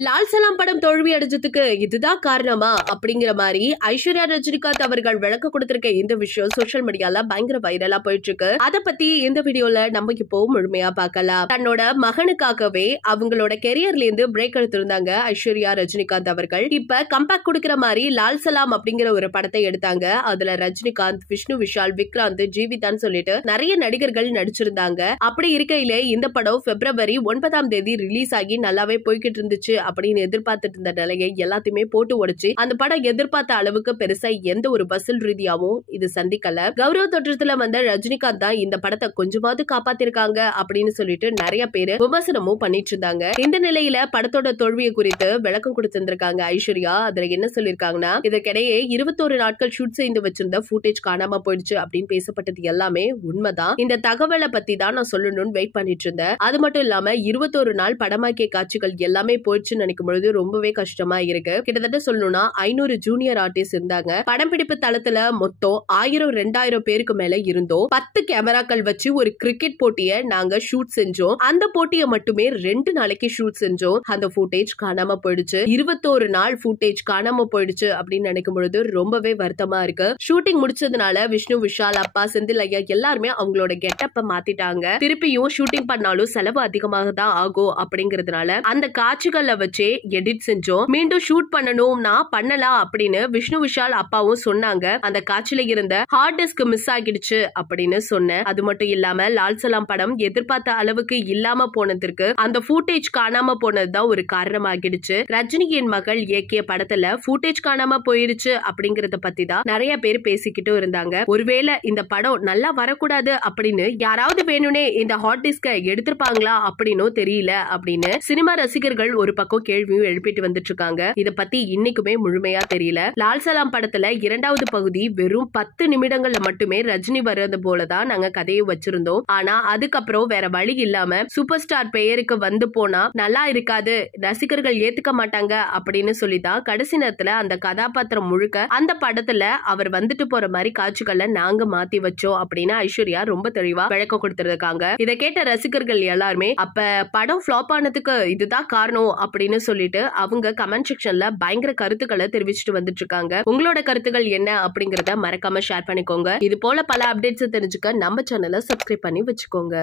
லால் சலாம் படம் தோல்வி அடைஞ்சதுக்கு இதுதான் காரணமா அப்படிங்கிற மாதிரி ஐஸ்வர்யா ரஜினிகாந்த் அவர்கள் விளக்க கொடுத்திருக்க இந்த விஷயம் சோசியல் மீடியால பயங்கர வைரலா போயிட்டு இருக்கு. அத பத்தி இந்த வீடியோல நம்ம இப்போ முழுமையா பார்க்கலாம். தன்னோட மகனுக்காகவே அவங்களோட கெரியர்ல இருந்து பிரேக் எடுத்திருந்தாங்க ஐஸ்வர்யா ரஜினிகாந்த் அவர்கள். இப்ப கம்பேக் கொடுக்கிற மாதிரி லால் சலாம் அப்படிங்கிற ஒரு படத்தை எடுத்தாங்க. அதுல ரஜினிகாந்த், விஷ்ணு விஷால், விக்ராந்த், ஜீவிதான்னு சொல்லிட்டு நிறைய நடிகர்கள் நடிச்சிருந்தாங்க. அப்படி இருக்கையிலே இந்த படம் February 9 ரிலீஸ் ஆகி நல்லாவே போய்கிட்டு இருந்துச்சு அப்படின்னு எதிர்பார்த்துட்டு இருந்த நிலையை எல்லாத்தையுமே போட்டு உடைச்சு அந்த படம் எதிர்பார்த்த அளவுக்கு பெருசா எந்த ஒரு வசூல் ரீதியாவும் இது சந்திக்கல. கௌரவ தோற்றத்துல வந்த ரஜினிகாந்த் தான் இந்த படத்தை கொஞ்சமாவது காப்பாத்திருக்காங்க அப்படின்னு சொல்லிட்டு நிறைய பேரு விமர்சனமும் பண்ணிட்டு இருந்தாங்க. இந்த நிலையில படத்தோட தோல்வியை குறித்து விளக்கம் கொடுத்திருந்திருக்காங்க ஐஸ்வர்யா. அதுல என்ன சொல்லிருக்காங்கன்னா, இதற்கிடையே 21 நாட்கள் ஷூட் செய்து வச்சிருந்த ஃபுட்டேஜ் காணாம போயிடுச்சு அப்படின்னு பேசப்பட்டது எல்லாமே உண்மைதான். இந்த தகவலை பத்தி தான் நான் சொல்லணும்னு வெயிட் பண்ணிட்டு இருந்தேன். அது மட்டும் இல்லாம 21 நாள் படமாக்கிய காட்சிகள் எல்லாமே போயிடுச்சு நினைக்கும் பொழுது ரொம்பவே கஷ்டமா இருக்கு. கிட்டத்தட்ட சொல்லணும்னா 500 ஜூனியர் ஆர்டிஸ்ட் இருந்தாங்க. படம்பிடிப்பு தளத்துல மொத்தம் 1000-2000 பேருக்கு மேல இருந்தோம். 10 கேமராக்கள் வச்சு ஒரு கிரிக்கெட் போட்டியை நாங்க ஷூட் செஞ்சோம். அந்த போட்டியை மட்டுமே 2 நாளைக்கு ஷூட் செஞ்சோம். அந்த ஃபுட்டேஜ் காணாம போயிடுச்சு. 21 நாள் ஃபுட்டேஜ் காணாம போயிடுச்சு அப்படின்னு நினைக்கும் பொழுது ரொம்பவே வருத்தமா இருக்கு. ஷூட்டிங் முடிச்சதுனால விஷ்ணு விஷால், அப்பா, செந்தில் ஐயா எல்லாருமே அவங்களோட கெட்டப்ப மாத்திட்டாங்க. திருப்பியும் ஷூட்டிங் பண்ணாலும் செலவு அதிகமாக தான் ஆகும் அப்படிங்கறதுனால அந்த காட்சிகள்ல வச்சே எடிட் செஞ்சோம். மீண்டும் ஷூட் பண்ணணும்னா பண்ணலாம் அப்படின்னு விஷ்ணு விஷால் அப்பாவும் சொன்னாங்க. அந்த காட்சியில இருந்த ஹார்ட் டிஸ்க் மிஸ் ஆகிடுச்சு அப்படின்னு சொன்னேன். அது மட்டும் இல்லாம லால் சலாம் படம் எதிர்பார்த்த அளவுக்கு இல்லாம போனதற்கு அந்த ஃபுட்டேஜ் காணாம போனதுதான் ஒரு காரணமாகிடுச்சு. ரஜினியின் மகள் இயக்கிய படத்துல ஃபுட்டேஜ் காணாம போயிருச்சு அப்படிங்கறத பத்தி தான் நிறைய பேர் பேசிக்கிட்டு இருந்தாங்க. ஒருவேளை இந்த படம் நல்லா வரக்கூடாது அப்படின்னு யாராவது வேணும்னே இந்த ஹார்ட் டிஸ்க எடுத்திருப்பாங்களா அப்படின்னு தெரியல அப்படின்னு சினிமா ரசிகர்கள் ஒரு பக்கம் கேள்வியும் எழுப்பிட்டு வந்துட்டு இருக்காங்க. இத பத்தி இன்னைக்குமே முழுமையா தெரியல. லால் சலாம் படத்துல 2வது பகுதி வெறும் 10 நிமிடங்கள்ல மட்டுமே ரஜினி வர்றது போலதான் நாங்க கதையை வச்சிருந்தோம். ஆனா அதுக்கப்புறம் வேற வழி இல்லாம சூப்பர் ஸ்டார் பெயருக்கு வந்து போனா நல்லா இருக்காது, ரசிகர்கள் ஏத்துக்க மாட்டாங்க அப்படின்னு சொல்லிதான் கடைசி நேரத்துல அந்த கதாபாத்திரம் முழுக்க அந்த படத்துல அவர் வந்துட்டு போற மாதிரி காட்சிகளை நாங்க மாத்தி வச்சோம் அப்படின்னு ஐஸ்வர்யா ரொம்ப தெளிவா விளக்கம் கொடுத்திருக்காங்க. இதை கேட்ட ரசிகர்கள் எல்லாருமே அப்ப படம் ஃபிளாப் ஆனதுக்கு இதுதான் காரணம் அப்படின்னு சொல்லிட்டு அவங்க கமெண்ட் செக்ஷன்ல பயங்கர கருத்துக்களை தெரிவிச்சுட்டு வந்துட்டு இருக்காங்க. உங்களோட கருத்துக்கள் என்ன அப்படிங்கறத மறக்காம ஷேர் பண்ணிக்கோங்க. இது போல பல அப்டேட்ஸ் தெரிஞ்சுக்க நம்ம சேனலை சப்ஸ்கிரைப் பண்ணி வச்சுக்கோங்க.